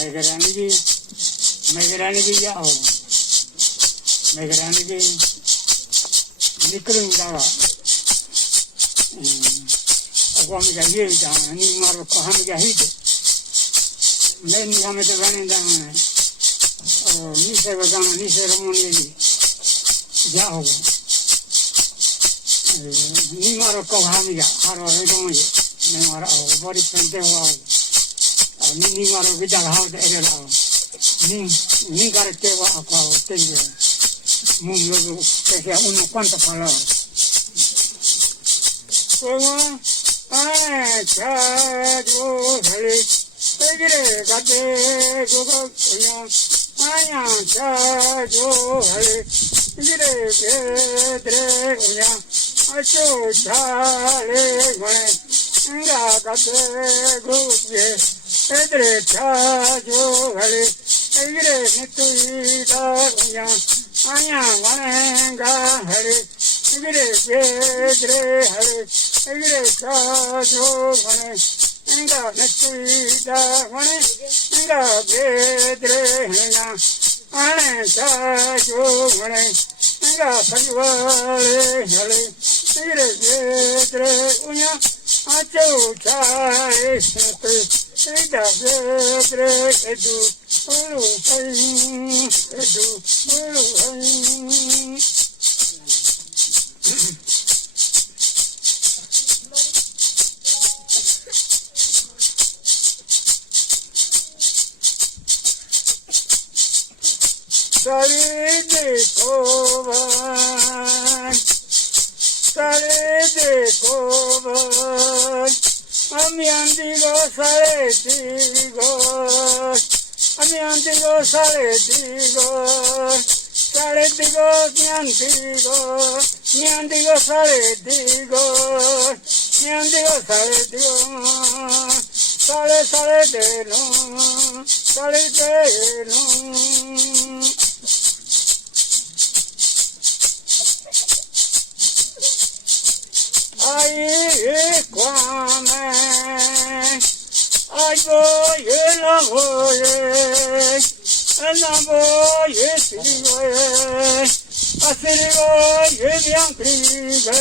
मैगरानी की जाओ मैगरानी की निकलूंगा अगवा में जाइए जाना नहीं मारो कहाँ में जाइए मैं नहीं हमें तो गाने जाना है और नीचे बजाना नीचे रमोनी जाओ नहीं मारो कहाँ में जा हारो है मैं मारा बड़ी पेंटे हुआ नहीं मारो भी जगह एरे लाओ नहीं करते वो आपका तेज मुंह लोग कैसे उन्हें कौन फला तो अच्छा जो हले तेरे गाते जो कोया आया अच्छा जो हले तेरे बेदरे कोया अच्छो चाले गणे इंगा गाते गुये तेरे जो हले तेरे नितुईदा कोया आया गणेगा हले तेरे बेदरे हले तेरे जो गणे इंगा नितुईदा गणे इंगा बेदरे हना आने जो गणे इंगा परिवारे हले तेरे बेदरे उया आचो चाले सते तेरा बेदरे एदू ulu Sare dekho bhai ami andigo sare digo ami andigo sare digo nyandigo sare digo sare de no ai kwame ai boye la boye sirigoye asirigoye biancrige